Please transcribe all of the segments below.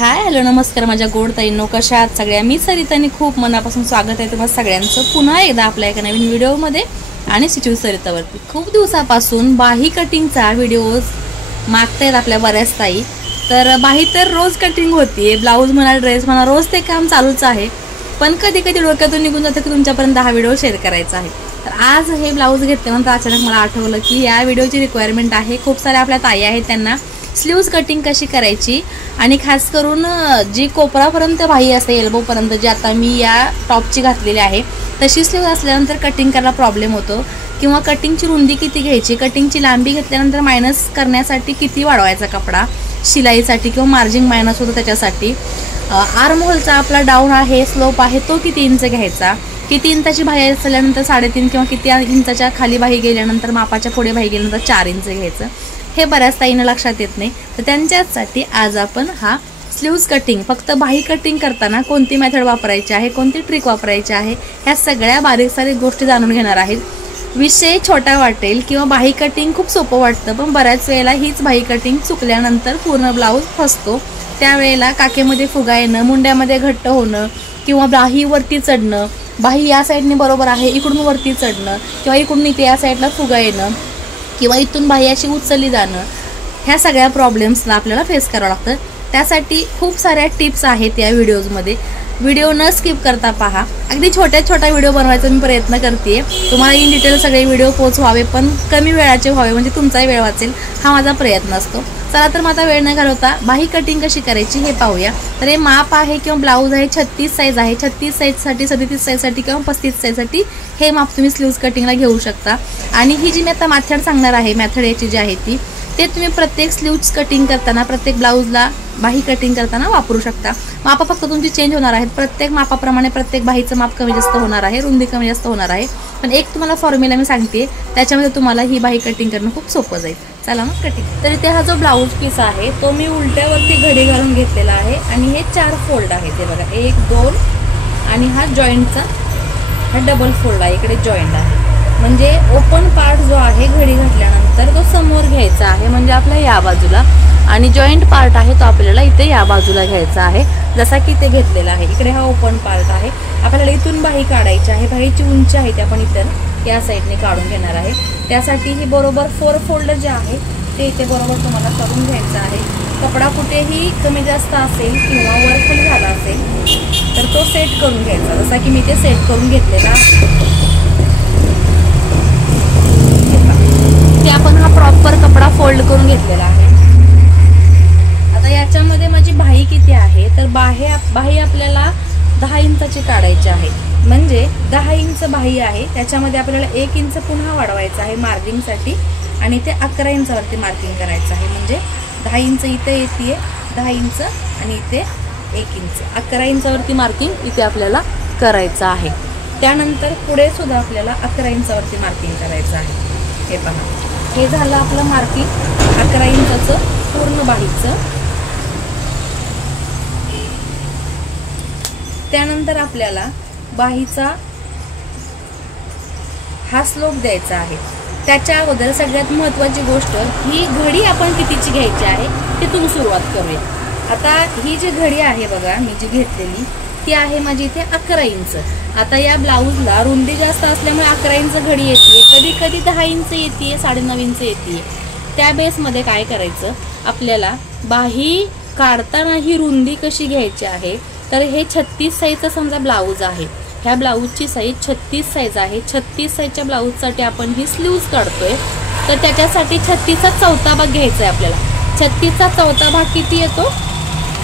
Hi hello नमस्कार माझ्या गोड ताईंनो, कशा आहात सगळ्या। मी सरिता आणि खूप मनापासून स्वागत आहे तुम्हाला सगळ्यांचं पुन्हा एकदा आपल्या एका नवीन व्हिडिओमध्ये आणि सिचू सरितावरती। खूप दिवसापासून बाही कटिंगचा व्हिडिओज मागतायत आपल्या बऱ्याच ताई। तर बाही तर रोज कटिंग होतीये, ब्लाऊज म्हणा ड्रेस म्हणा रोज ते काम चालूच आहे, पण कधी कधी डोक्यातून निघून जातं की तुमच्यापर्यंत हा व्हिडिओ शेअर करायचा आहे। तर आज हे ब्लाऊज घेतल्यानंतर अचानक मला आठवलं की या व्हिडिओची रिक्वायरमेंट आहे। खूप साऱ्या आपल्या ताई आहेत त्यांना स्लीव्स कटिंग कशी करायची आणि खास करून जी कोपरापर्यंत बाही असते एल्बोपर्यंत, जी आता मी या टॉपची घातलेली आहे तशी स्लीव्ह असल्यानंतर कटिंग करायला प्रॉब्लेम होतो, किंवा कटिंगची रुंदी किती घ्यायची, कटिंगची लांबी घेतल्यानंतर मायनस करण्यासाठी किती वाढवायचा कपडा शिलाईसाठी किंवा मार्जिन मायनस होतो त्याच्यासाठी। आर्म होलचा आपला डाऊन आहे स्लोप आहे तो किती इंच घ्यायचा, किती इंचाची बाही असल्यानंतर 3.5 किंवा किती इंचाच्या खाली बाही गेल्यानंतर मापाच्या पुढे बाही गेल्यानंतर 4 इंच घ्यायचं, हे बऱ्याच ताईंना लक्षात येत नाही। तर त्यांच्यासाठी आज आपण हा स्लीव्स कटिंग, फक्त बाही कटिंग करताना कोणती मेथड वापरायची आहे, कोणती ट्रिक वापरायची आहे, ह्या सगळ्या बारीक सारीक गोष्टी जाणून घेणार आहेत। विषय छोटा वाटेल किंवा बाही कटिंग खूप सोपं वाटतं, पण बऱ्याच वेळेला हीच बाही कटिंग चुकल्यानंतर पूर्ण ब्लाऊज फसतो। त्यावेळेला काकेमध्ये फुगा येणं, मुंड्यामध्ये घट्ट होणं, किंवा बाही वरती चढणं, बाही या साईडने बरोबर आहे इकडून वरती चढणं, किंवा इकडून इथे या साईडला फुगा येणं, किंवा इथून बाही अशी उचलली जाणं, ह्या सगळ्या प्रॉब्लेम्सला आपल्याला फेस करावं लागतं। त्यासाठी खूप साऱ्या टिप्स आहेत या व्हिडिओजमध्ये, व्हिडिओ न स्किप करता पहा। अगदी छोटा व्हिडिओ बनवायचा मी प्रयत्न करते, तुम्हाला इन डिटेल सगळे व्हिडिओ पोहोचवावे पण कमी वेळाचे व्हावे, म्हणजे तुमचाही वेळ वाचेल हा माझा प्रयत्न असतो। चला तर मग आता वेळ न घालवता बाही कटिंग कशी करायची हे पाहूया। तर हे माप आहे किंवा ब्लाऊज आहे 36 साईज आहे, 36 साईजसाठी 37 साईजसाठी किंवा 35 साईजसाठी हे माप तुम्ही स्लीव्स कटिंगला घेऊ शकता। आणि ही जी मी आता मेथड सांगणार आहे, मेथड याची जी आहे ती ते तुम्ही प्रत्येक स्लीव्स कटिंग करताना, प्रत्येक ब्लाऊजला बाही कटिंग करताना वापरू शकता। मापा फक्त तुमची चेंज होणार आहेत, प्रत्येक मापाप्रमाणे प्रत्येक बाहीचं माप कमी जास्त होणार आहे, रुंदी कमी जास्त होणार आहे, पण एक तुम्हाला फॉर्म्युला मी सांगते त्याच्यामध्ये तुम्हाला ही बाही कटिंग करणं खूप सोपं जाईल। चला मग कटिंग। तर इथे हा जो ब्लाऊज पीस आहे तो मी उलट्यावरती घडी घालून घेतलेला आहे आणि हे 4 फोल्ड आहेत, ते बघा 1 2 आणि हा जॉईंटचा हा डबल फोल्ड आहे, इकडे जॉईंट आहे, म्हणजे ओपन पार्ट जो आहे घडी घातल्यानंतर तो समोर घ्यायचा आहे, म्हणजे आपल्या या बाजूला, आणि जॉईंट पार्ट आहे तो आपल्याला इथे या बाजूला घ्यायचा आहे, जसा की ते घेतलेला आहे। इकडे हा ओपन पार्ट आहे, आपल्याला इथून बाही काढायची आहे, बाहीची उंची आहे ते आपण इथं या साईडने काढून घेणार आहे। त्यासाठी ही बरोबर 4 फोल्ड जे आहे ते इथे बरोबर तुम्हाला करून घ्यायचं आहे। कपडा कुठेही कमी जास्त असेल किंवा वरखाली झाला असेल तर तो सेट करून घ्यायचा, जसा की मी ते सेट करून घेतलेला ते आपण हा प्रॉपर कपडा फोल्ड करून घेतलेला आहे। आता याच्यामध्ये माझी बाही किती आहे, तर बाही आपल्याला 10 इंचाची काढायची आहे, म्हणजे 10 इंच बाही आहे, त्याच्यामध्ये आपल्याला 1 इंच पुन्हा वाढवायचं आहे मार्किंगसाठी, आणि ते 11 इंचावरती मार्किंग करायचं आहे, म्हणजे 10 इंच इथे येते, 10 इंच आणि इथे 1 इंच, 11 इंचावरती मार्किंग इथे आपल्याला करायचं आहे। त्यानंतर पुढे सुद्धा आपल्याला 11 इंचावरती मार्किंग करायचं आहे। हे पहा, हे झालं आपलं मार्किंग 11 इंचाचं पूर्ण बाहीचं। त्यानंतर आपल्याला बाहीचा हा स्लोप द्यायचा आहे। त्याच्या अगोदर सगळ्यात महत्त्वाची गोष्ट, ही घडी आपण कितीची घ्यायची आहे तिथून सुरुवात करूया। आता ही जी घडी आहे बघा मी जी घेतलेली ती आहे माझी इथे 11 इंच। आता या ब्लाऊजला रुंदी जास्त असल्यामुळे 11 इंच घडी येते, कधी कधी 10 इंच येते, 9.5 इंच येते। त्या बेसमध्ये काय करायचं, आपल्याला बाही काढताना ही रुंदी कशी घ्यायची आहे, तर हे 36 साईजचा समजा ब्लाऊज आहे, ह्या ब्लाऊजची साईज 36 साईज आहे, 36 साईजच्या ब्लाऊजसाठी आपण ही स्लीव्स काढतोय, तर त्याच्यासाठी 36चा चौथा भाग घ्यायचा आहे आपल्याला। 36चा चौथा भाग किती येतो,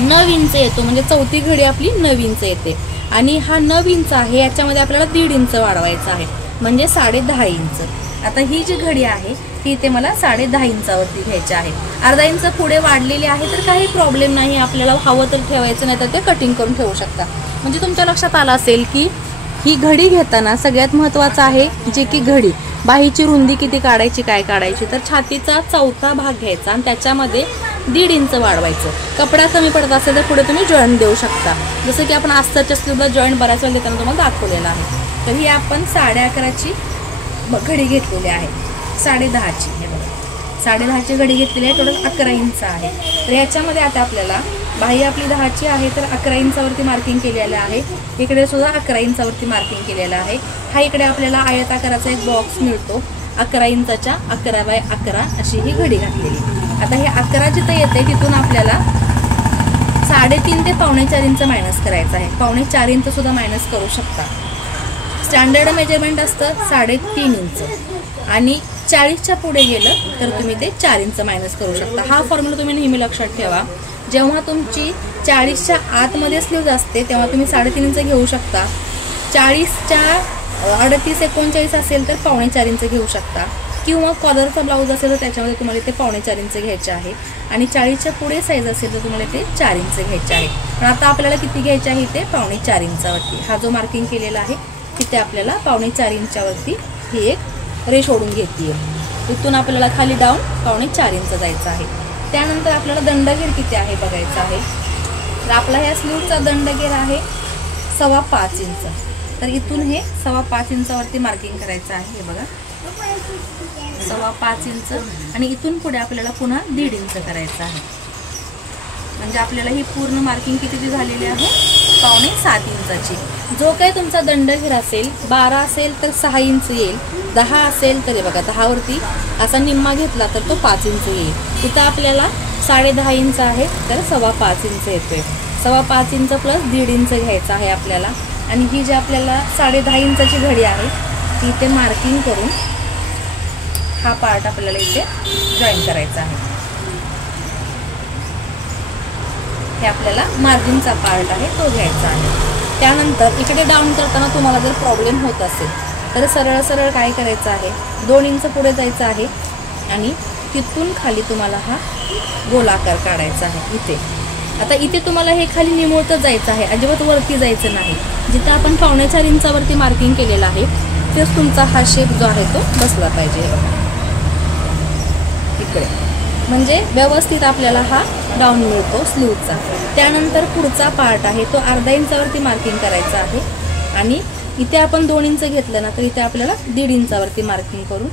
9 इंच येतो, म्हणजे चौथी घडी आपली 9 इंच येते, आणि हा 9 इंच आहे याच्यामध्ये आपल्याला 1.5 इंच वाढवायचं आहे, म्हणजे 10.5 इंच। आता ही जी घडी आहे ती इथे मला 10.5 इंचावरती घ्यायची आहे। अर्धा इंच पुढे वाढलेली आहे तर काही प्रॉब्लेम नाही, आपल्याला हवं तर ठेवायचं, नाही तर ते कटिंग करून ठेवू शकता। म्हणजे तुमच्या लक्षात आलं असेल की ही घडी घेताना सगळ्यात महत्त्वाचं आहे जे की घडी, बाहीची रुंदी किती काढायची, काय काढायची, तर छातीचा चौथा भाग घ्यायचा आणि त्याच्यामध्ये 1.5 इंच वाढवायचं। कपडा कमी पडत असेल तर पुढे तुम्ही जॉईंट देऊ शकता, जसं की आपण अस्तरच्या स्लीवला जॉईंट बऱ्याच वेळा देताना तुम्हाला दाखवलेला आहे। तर ही आपण 11.5ची घडी घेतलेली आहे, 10.5ची, हे बघा 10.5ची घडी घेतलेली आहे, टोटल 11 इंच आहे। तर याच्यामध्ये आता आपल्याला बाही आपली 10ची आहे तर 11 इंचावरती मार्किंग केलेलं आहे. इकडे सुद्धा 11 इंचावरती मार्किंग केलेलं आहे. हा इकडे आपल्याला आयताकाराचा एक बॉक्स मिळतो. 11 इंचाच्या 11x11 अशी ही घडी घातलेली. आता हे 11 जिथं येते तिथून आपल्याला 3.5 ते 4.25 इंच मायनस करायचं आहे. 4.25 इंच सुद्धा मायनस करू शकता. स्टँडर्ड मेजरमेंट असतं 3.5 इंच आणि 40च्या पुढे गेलं तर तुम्ही ते 4 इंच मायनस करू शकता. हा फॉर्म्युला तुम्ही नेहमी लक्षात ठेवा. जेव्हा तुमची 40च्या आतमध्ये स्लीव्ज असते तेव्हा तुम्ही 3.5 इंच घेऊ शकता. 40च्या 38-39 असेल तर 4.25 इंच घेऊ शकता. किंवा कॉलरचा ब्लाऊज असेल तर त्याच्यामध्ये तुम्हाला ते 4.25 इंच घ्यायचे आहे. आणि 40च्या पुढे साईज असेल तर तुम्हाला ते 4 इंच घ्यायचे आहे. पण आता आपल्याला किती घ्यायचे आहे ते 4.25 इंचावरती. हा जो मार्किंग केलेला आहे तिथे आपल्याला 4.25 इंचावरती ही एक रेष ओढून घेतली. इथून आपल्याला खाली डाऊन 4.25 इंच जायचं आहे. त्यानंतर आपल्याला दंडगेर किती आहे बघायचं आहे. तर आपला ह्या स्लीवचा दंडगेर आहे 5.25 इंच. तर इथून हे 5.25 इंचावरती मार्किंग करायचं आहे. हे बघा 5.25 इंच आणि इथून पुढे आपल्याला पुन्हा 1.5 इंच करायचं आहे. म्हणजे आपल्याला ही पूर्ण मार्किंग कितीची झालेली आहे 6.25 इंचाची. जो काही तुमचा दंडगेर असेल 12 असेल तर 6 इंच येईल. 10 असेल तर बघा 10 वरती असा निम्मा घेतला तर तो 5 इंच येईल. इथं आपल्याला 10.5 इंच आहे तर 5.25 इंच येतोय. 5.25 इंच प्लस 1.5 इंच घ्यायचा आहे आपल्याला. आणि ही जी आपल्याला 10.5 इंचाची घडी आहे ती इथे मार्किंग करून हा पार्ट आपल्याला इथे जॉईन करायचा आहे. हे आपल्याला मार्जिनचा पार्ट आहे तो घ्यायचा आहे. त्यानंतर इकडे डाऊन करताना तुम्हाला जर प्रॉब्लेम होत असेल तर सरळ सरळ काय करायचं आहे 2 इंच पुढे जायचं आहे आणि तिथून खाली तुम्हाला हा गोलाकार काढायचा आहे इथे. आता इथे तुम्हाला हे खाली निमुळतं जायचं आहे, अजिबात वरती जायचं नाही. जिथं आपण 4.25 इंचावरती मार्किंग केलेलं आहे तेच तुमचा हा शेप जो आहे तो बसला पाहिजे इकडे. म्हणजे व्यवस्थित आपल्याला हा डाऊन मिळतो स्लीवचा. त्यानंतर पुढचा पार्ट आहे तो 1/2 इंचावरती मार्किंग करायचा आहे. आणि इथे आपण 2 इंच घेतलं ना तर इथे आपल्याला 1.5 इंचावरती मार्किंग करून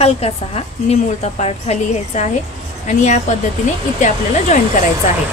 हलकासा हा निमुळता पार्ट खाली घ्यायचा आहे. आणि या पद्धतीने इथे आपल्याला जॉईन करायचा आहे.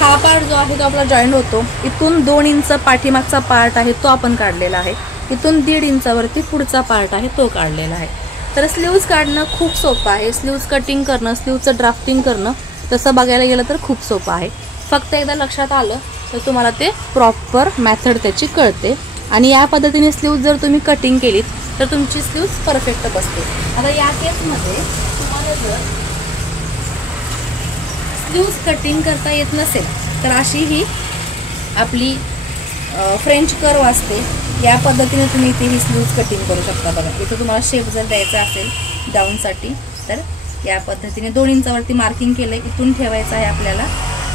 हा पार्ट जो आहे तो आपला जॉईंट होतो. इथून 2 इंच पाठीमागचा पार्ट आहे तो आपण काढलेला आहे. इथून 1.5 इंचावरती पुढचा पार्ट आहे तो काढलेला आहे. तर स्लीव्ज काढणं खूप सोपं आहे. स्लीव्ज कटिंग करणं, स्लीव्जचं ड्राफ्टिंग करणं तसं बघायला गेलं तर खूप सोपं आहे. फक्त एकदा लक्षात आलं तर तुम्हाला ते प्रॉपर मेथड त्याची कळते. आणि या पद्धतीने स्लीव्ज जर तुम्ही कटिंग केलीत तर तुमची स्लीव्ज परफेक्ट बसते. आता या केसमध्ये तुम्हाला जर स्लीव्ज कटिंग करता येत नसेल तर अशी ही आपली फ्रेंच कर्व असते. या पद्धतीने तुम्ही इथे ही स्लीव्ज कटिंग करू शकता. बघा इथे तुम्हाला शेप जर द्यायचा असेल डाऊनसाठी तर या पद्धतीने 2 इंचावरती मार्किंग केलं आहे. इथून ठेवायचं आहे आपल्याला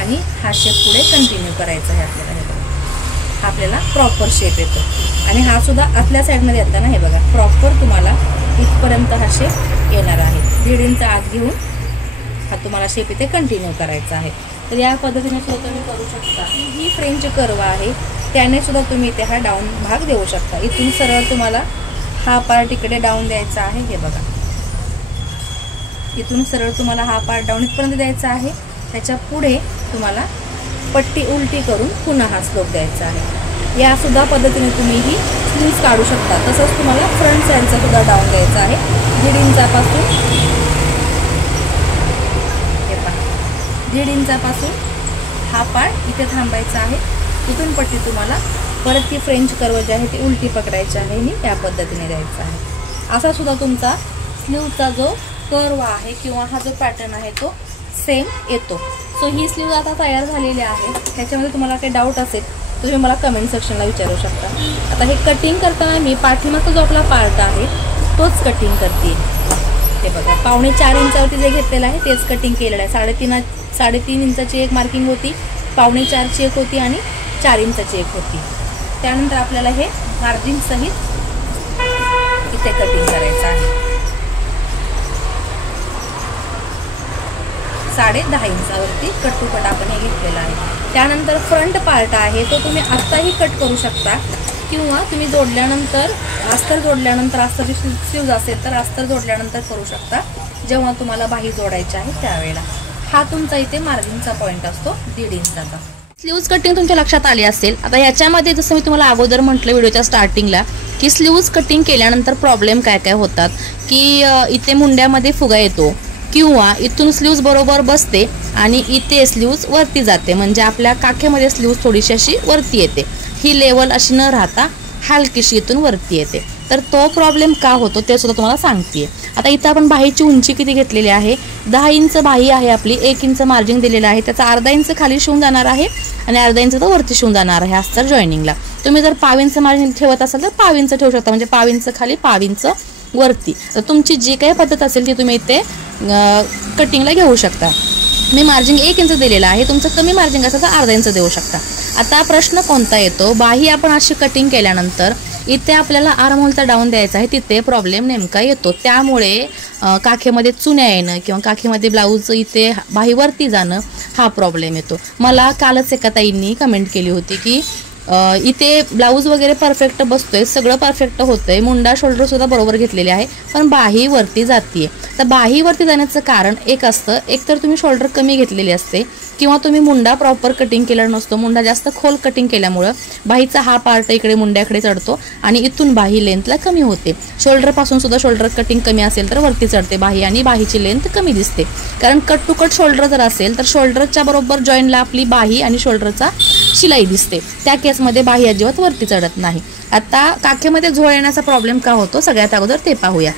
आणि हा शेप पुढे कंटिन्यू करायचा आहे आपल्याला. हे बघा हा आपल्याला प्रॉपर शेप येतो. आणि हा सुद्धा आतल्या साईडमध्ये येतो ना. हे बघा प्रॉपर तुम्हाला इथपर्यंत हा शेप येणार आहे. 1.5 इंच आत घेऊन हा तुम्हाला शेप इथे कंटिन्यू करायचा आहे. तर या पद्धतीने सुद्धा तुम्ही करू शकता. ही फ्रेंच कर्व आहे त्याने सुद्धा तुम्ही इथे हा डाऊन भाग देऊ शकता. इथून सरळ तुम्हाला हा पार्ट इकडे डाऊन द्यायचा आहे. हे बघा इथून सरळ तुम्हाला हा पार्ट डाऊन इथपर्यंत द्यायचा आहे. त्याच्या पुढे तुम्हाला पट्टी उलटी करून पुन्हा हा स्लोप द्यायचा आहे. या सुद्धा पद्धतीने तुम्ही ही स्लीव्ज काढू शकता. तसंच तुम्हाला फ्रंट साईडचा सुद्धा डाऊन द्यायचा आहे. 1.5 इंचापासून 1.5 इंचापासून हा पार्ट इथे थांबायचा आहे. इथून पट्टी तुम्हाला परत ती फ्रेंच कर्व जी आहे ती उलटी पकडायची आहे आणि त्या पद्धतीने द्यायचा आहे. असा सुद्धा तुमचा स्लीवचा जो कर्व आहे किंवा हा जो पॅटर्न आहे तो सेम येतो. सो ही स्लीव आता तयार झालेली आहे. ह्याच्यामध्ये तुम्हाला काही डाऊट असेल तर तुम्ही मला कमेंट सेक्शनला विचारू शकता. आता हे कटिंग करताना मी पाठीमागचा जो आपला पार्ट आहे तोच कटिंग करते. हे बघा 4.25 इंचावरती जे घेतलेलं आहे तेच कटिंग केलेलं आहे. 3.5 इंचाची एक मार्किंग होती, 4.25 एक होती आणि 4 इंचाची एक होती. त्यानंतर आपल्याला हे मार्जिन सहित इथे कटिंग करायचं आहे. 10.5 इंचावरती कट टू कट आपण हे घेतलेलं आहे. त्यानंतर फ्रंट पार्ट आहे तो तुम्ही आत्ताही कट करू शकता किंवा तुम्ही जोडल्यानंतर अस्तर जोडल्यानंतर अस्तरची स्लीव्ज असेल तर अस्तर जोडल्यानंतर करू शकता जेव्हा तुम्हाला बाही जोडायची आहे त्यावेळेला. हा तुमचा इथे मार्जिनचा पॉईंट असतो 1.5 इंचाचा. स्लीव्ज कटिंग तुमच्या लक्षात आली असेल. आता याच्यामध्ये जसं मी तुम्हाला अगोदर म्हटलं व्हिडिओच्या स्टार्टिंगला की स्लीव्ज कटिंग केल्यानंतर प्रॉब्लेम काय काय होतात की इथे मुंड्यामध्ये फुगा येतो किंवा इथून स्लीव्ज बरोबर बसते आणि इथे स्लीव्ज वरती जाते, म्हणजे आपल्या काखेमध्ये स्लीव्ज थोडीशी अशी वरती येते. ही लेवल अशी न राहता हलकीशी इथून वरती येते. तर तो प्रॉब्लेम का होतो ते सुद्धा तुम्हाला सांगते. आता इथं आपण बाहीची उंची किती घेतलेली आहे, 10 इंच बाही आहे आपली, 1 इंच मार्जिन दिलेलं आहे. त्याचा अर्धा इंच खाली शिवून जाणार आहे आणि अर्धा इंच तर वरती शिवून जाणार आहे अस्तर जॉईनिंगला. तुम्ही जर 1/2 इंच मार्जिन ठेवत असाल तर 1/2 इंच ठेवू शकता, म्हणजे 1/2 इंच खाली 1/2 इंच वरती. तर तुमची जी काही पद्धत असेल ती तुम्ही इथे कटिंगला घेऊ शकता. मी मार्जिन 1 इंच दिलेला आहे, तुमचं कमी मार्जिन असेल तर अर्धा इंच देऊ शकता. आता प्रश्न कोणता येतो, बाही आपण अशी कटिंग केल्यानंतर इथे आपल्याला आर्महोलचा डाऊन द्यायचा आहे, तिथे प्रॉब्लेम नेमका येतो. त्यामुळे काखेमध्ये चुन्या येणं किंवा काखेमध्ये ब्लाऊज इथे बाहीवरती जाणं हा प्रॉब्लेम येतो. मला कालच एका ताईंनी कमेंट केली होती की इथे ब्लाऊज वगैरे परफेक्ट बसतोय, सगळं परफेक्ट होतंय, मुंडा शोल्डर सुद्धा बरोबर घेतलेले आहे, पण बाही वरती जातीये. तर बाही वरती जाण्याचं कारण एक असतं, एक तर तुम्ही शोल्डर कमी घेतलेले असते किंवा तुम्ही मुंडा प्रॉपर कटिंग केला नसतो. मुंडा जास्त खोल कटिंग केल्यामुळं बाहीचा हा पार्ट इकडे मुंड्याकडे चढतो आणि इथून बाही लेंथला कमी होते. शोल्डरपासून सुद्धा शोल्डर कटिंग कमी असेल तर वरती चढते बाही आणि बाहीची लेंथ कमी दिसते. कारण कट टू कट शोल्डर जर असेल तर शोल्डरच्या बरोबर जॉईनला आपली बाही आणि शोल्डरचा शिलाई दिसते. त्या केसमध्ये बाही अजिबात वरती चढत नाही. आता काखेमध्ये झोळ येण्याचा प्रॉब्लेम का होतो सगळ्यात अगोदर ते पाहूया.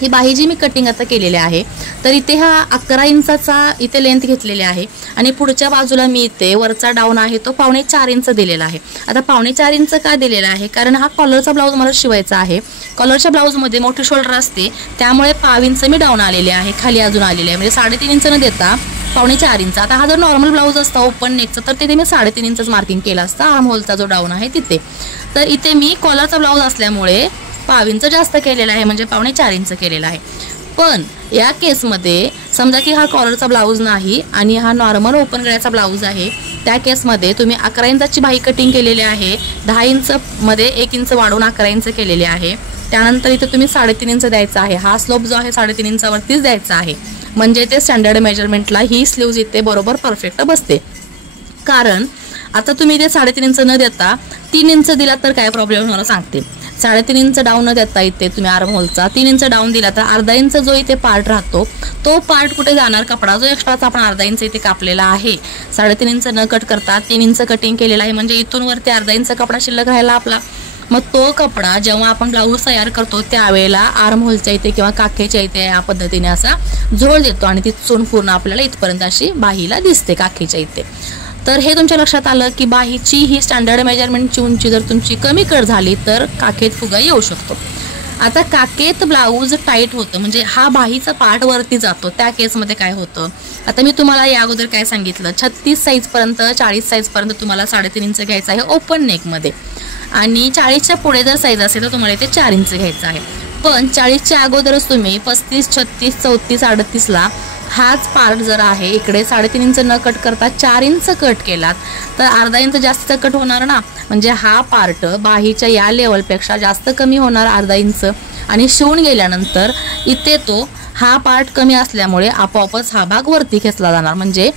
ही बाही जी मी कटिंग आता केलेली आहे तर इथे हा 11 इंचाचा इथे लेंथ घेतलेली आहे आणि पुढच्या बाजूला मी इथे वरचा डाऊन आहे तो 4.5 इंच दिलेला आहे. आता 4.5 इंच का दिलेला आहे, कारण हा कॉलरचा ब्लाऊज मला शिवायचा आहे. कॉलरच्या ब्लाऊजमध्ये मोठी शोल्डर असते त्यामुळे 1/2 इंच मी डाऊन आलेले आहे, खाली अजून आलेले आहे, म्हणजे 3.5 इंच न देता 4.5 इंच. आता हा जर नॉर्मल ब्लाऊज असता ओपन नेकचा तर तिथे मी 3.5 इंचच मार्किंग केला असता आर्महोलचा जो डाऊन आहे तिथे. तर इथे मी कॉलरचा ब्लाऊज असल्यामुळे 1/2 इंच जास्त केलेला आहे, म्हणजे 4.5 इंच केलेला आहे. पण या केसमध्ये समजा की हा कॉलरचा ब्लाऊज नाही आणि हा नॉर्मल ओपन गळ्याचा ब्लाऊज आहे, त्या केसमध्ये तुम्ही 11 इंचाची बाही कटिंग केलेली आहे, 10 इंच मध्ये 1 इंच वाढवून 11 इंच केलेले आहे. त्यानंतर इथे तुम्ही 3.5 इंच द्यायचा आहे. हा स्लोप जो आहे 3.5 इंचावरतीच द्यायचा आहे, म्हणजे ते स्टँडर्ड मेजरमेंटला ही स्लीव्ज इथे बरोबर परफेक्ट बसते. कारण आता तुम्ही इथे 3.5 इंच न देता 3 इंच दिला तर काय प्रॉब्लेम होणार सांगते. 3.5 इंच डाऊन न देता इथे तुम्ही आर्महोलचा 3 इंच डाऊन दिला तर अर्धा इंच जो इथे पार्ट राहतो तो पार्ट कुठे जाणार, कपडा जो एक्स्ट्राचा आपण अर्धा इंच इथे कापलेला आहे 3.5 इंच न कट करता 3 इंच कटिंग केलेला आहे, म्हणजे इथून वरती अर्धा इंच कपडा शिल्लक राहिला आपला. मग तो कपडा जेव्हा आपण ब्लाऊज तयार करतो त्यावेळेला आर्महोलच्या इथे किंवा काखेच्या इथे या पद्धतीने असा झोळ देतो आणि तिथून पूर्ण आपल्याला इथपर्यंत अशी बाहीला दिसते काखेच्या इथे. तर हे तुमच्या लक्षात आलं की बाहीची ही स्टँडर्ड मेजरमेंटची उंची जर तुमची कमी कट झाली तर काखेत फुगा येऊ शकतो. आता काखेत ब्लाऊज टाईट होतं, म्हणजे हा बाहीचा पार्ट वरती जातो, त्या केसमध्ये काय होतं. आता मी तुम्हाला या अगोदर काय सांगितलं, 36 साईजपर्यंत 40 साईजपर्यंत तुम्हाला 3.5 इंच घ्यायचं आहे ओपन नेकमध्ये आणि 40च्या पुढे जर साईज असेल तर तुम्हाला इथे 4 इंच घ्यायचं आहे. पण 40च्या अगोदरच तुम्ही 35, 36, 34, 38ला हाच पार्ट जर आहे इकडे 3.5 इंच न कट करता 4 इंच कट केलात तर अर्धा इंच जास्त कट होणार ना, म्हणजे हा पार्ट बाहीच्या या लेवलपेक्षा जास्त कमी होणार अर्धा इंच. आणि शिवून गेल्यानंतर इथे तो हा पार्ट कमी असल्यामुळे आपोआपच हा भाग वरती खेचला जाणार, म्हणजे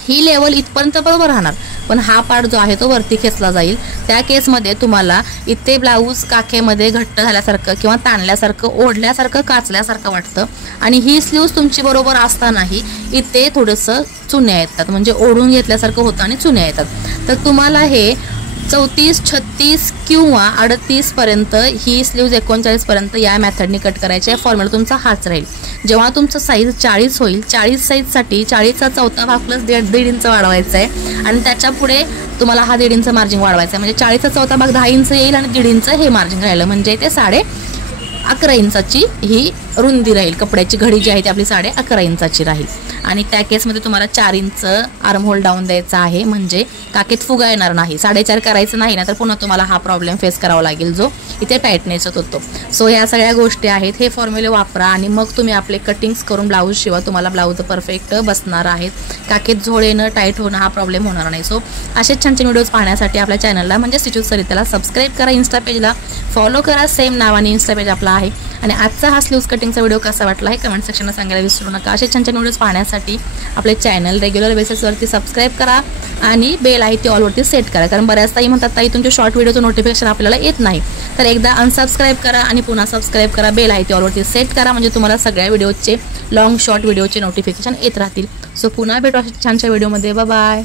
ही लेवल इथपर्यंत बरोबर राहणार पण हा पार्ट जो आहे तो वरती खेचला जाईल. त्या केसमध्ये तुम्हाला इथे ब्लाऊज काखेमध्ये घट्ट झाल्यासारखं किंवा ताणल्यासारखं ओढल्यासारखं काचल्यासारखं वाटतं आणि ही स्लीव्ज तुमची बरोबर असतानाही इथे थोडंसं चुन्या येतात, म्हणजे ओढून घेतल्यासारखं होतं आणि चुन्या येतात. तर तुम्हाला हे 34, 36 किंवा 38 पर्यंत ही स्लीव्ज 39 पर्यंत या मेथडनी कट करायची आहे. फॉर्म्युला तुमचा हाच राहील. जेव्हा तुमचं साईज 40 होईल 40 साईजसाठी 40चा चौथा भाग प्लस 1.5 इंच वाढवायचा आहे आणि त्याच्या पुढे तुम्हाला हा 1.5 इंच मार्जिन वाढवायचा आहे, म्हणजे 40चा चौथा भाग 10 इंच येईल आणि 1.5 इंच हे मार्जिन राहिलं, म्हणजे ते 11.5 इंचाची ही रुंदी राहील. कपड्याची घडी जी आहे ती आपली 11.5 इंचाची राहील आणि त्या केसमध्ये तुम्हाला 4 इंच आर्महोल डाऊन द्यायचा आहे, म्हणजे काखेत फुगा येणार नाही. 4.5 करायचं नाही ना तर पुन्हा तुम्हाला हा प्रॉब्लेम फेस करावा लागेल जो इथे टाईटनेस होतो. सो ह्या सगळ्या गोष्टी आहेत, हे फॉर्म्युले वापरा आणि मग तुम्ही आपले कटिंग्स करून ब्लाऊज शिवा, तुम्हाला ब्लाऊज परफेक्ट बसणार आहेत. काखेत झोळ येणं टाईट होणं हा प्रॉब्लेम होणार नाही. सो असेच छान छान व्हिडिओज पाहण्यासाठी आपल्या चॅनलला म्हणजे स्टिचेस सरिताला सबस्क्राईब करा, इन्स्टा पेजला फॉलो करा, सेम नावाने इन्स्टा पेज आपला आहे आणि आजचा हा स्लीव्स कटिंगचा व्हिडिओ कसा वाटला हे कमेंट सेक्शनला सांगायला विसरू नका. असे छान छान व्हिडिओज पाहण्यासाठी आपले चॅनल रेग्युलर बेसिसवरती सबस्क्राईब करा आणि बेल आहे ती ऑलवरती सेट करा. कारण बऱ्याच ताई म्हणतात ताई तुमचे शॉर्ट व्हिडिओचं नोटिफिकेशन आपल्याला येत नाही. तर एकदा अनसबस्क्राईब करा आणि पुन्हा सबस्क्राईब करा. बेल आहे ती ऑलवरती सेट करा म्हणजे तुम्हाला सगळ्या व्हिडिओचे लॉंग शॉर्ट व्हिडिओचे नोटिफिकेशन येत राहतील. सो पुन्हा भेटू अशा छानशा व्हिडिओमध्ये. Bye bye.